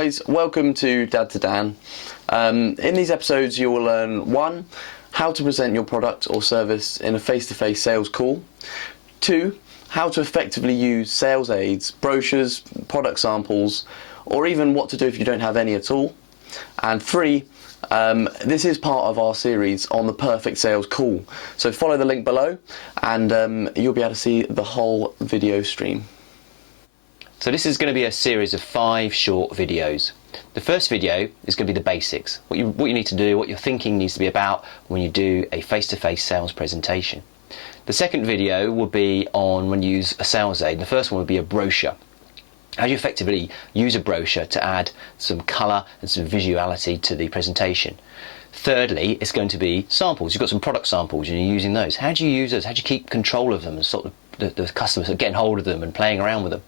guys, welcome to Dad to Dan. In these episodes you will learn 1. How to present your product or service in a face-to-face sales call. 2. How to effectively use sales aids, brochures, product samples, or even what to do if you don't have any at all. And 3. This is part of our series on the perfect sales call. So follow the link below and you'll be able to see the whole video stream. So this is going to be a series of 5 short videos. The first video is going to be the basics, what you need to do, what your thinking needs to be about when you do a face-to-face sales presentation. The second video will be on when you use a sales aid. The first one will be a brochure. How do you effectively use a brochure to add some colour and some visuality to the presentation? Thirdly, it's going to be samples. You've got some product samples and you're using those. How do you use those? How do you keep control of them and sort of the customers are getting hold of them and playing around with them?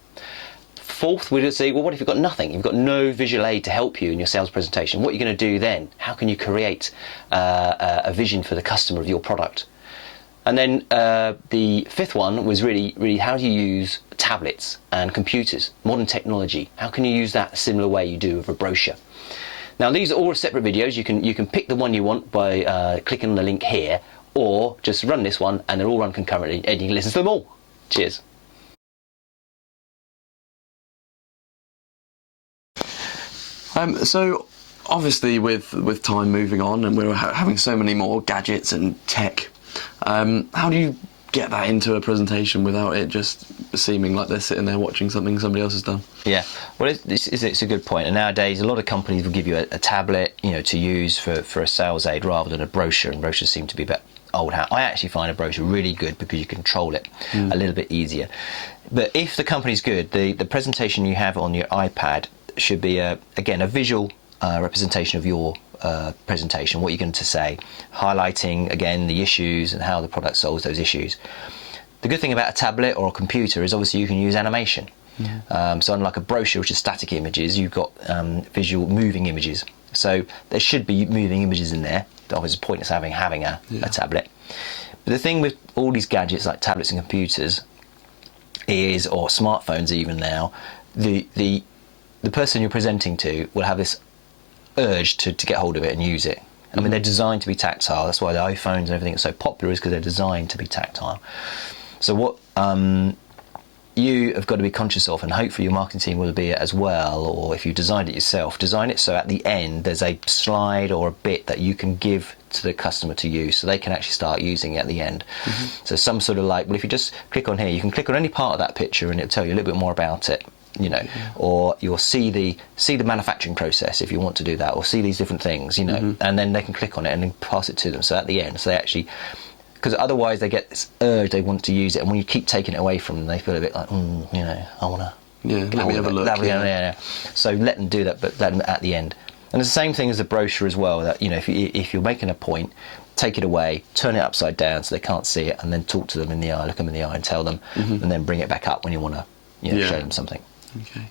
Fourth, we're going to say, well, what if you've got nothing? You've got no visual aid to help you in your sales presentation. What are you going to do then? How can you create a vision for the customer of your product? And then the fifth one was really how do you use tablets and computers, modern technology? How can you use that a similar way you do with a brochure? Now, these are all separate videos. You can pick the one you want by clicking on the link here, or just run this one and they'll all run concurrently and you can listen to them all. Cheers. So obviously with time moving on and we're having so many more gadgets and tech, how do you get that into a presentation without it just seeming like they're sitting there watching something somebody else has done? Yeah, well, it's a good point. And nowadays, a lot of companies will give you a tablet, to use for a sales aid rather than a brochure. And brochures seem to be a bit old hat. I actually find a brochure really good because you control it a little bit easier. But if the company's good, the presentation you have on your iPad should be again a visual representation of your presentation, what you're going to say, highlighting again the issues and how the product solves those issues. The good thing about a tablet or a computer is obviously you can use animation. So unlike a brochure, which is static images, you've got visual moving images. So there should be moving images in there. Obviously, it's pointless having a tablet. But the thing with all these gadgets like tablets and computers is, or smartphones even now, the person you're presenting to will have this urge to get hold of it and use it. I mean, they're designed to be tactile. That's why the iPhones and everything are so popular, is because they're designed to be tactile. So what you have got to be conscious of, and hopefully your marketing team will be it as well, or if you designed it yourself, design it so at the end there's a slide or a bit that you can give to the customer to use, so they can actually start using it at the end. So some sort of like, well, if you just click on here, you can click on any part of that picture and it'll tell you a little bit more about it. Or you'll see the manufacturing process if you want to do that, or see these different things, and then they can click on it and then pass it to them. So at the end, so they actually, because otherwise they get this urge, they want to use it, and when you keep taking it away from them, they feel a bit like, I want to. Yeah, let me have a look. So let them do that, but let them at the end. And it's the same thing as a brochure as well. That if you're making a point, take it away, turn it upside down so they can't see it, and then talk to them in the eye, look them in the eye, and tell them, and then bring it back up when you want to, show them something. Okay.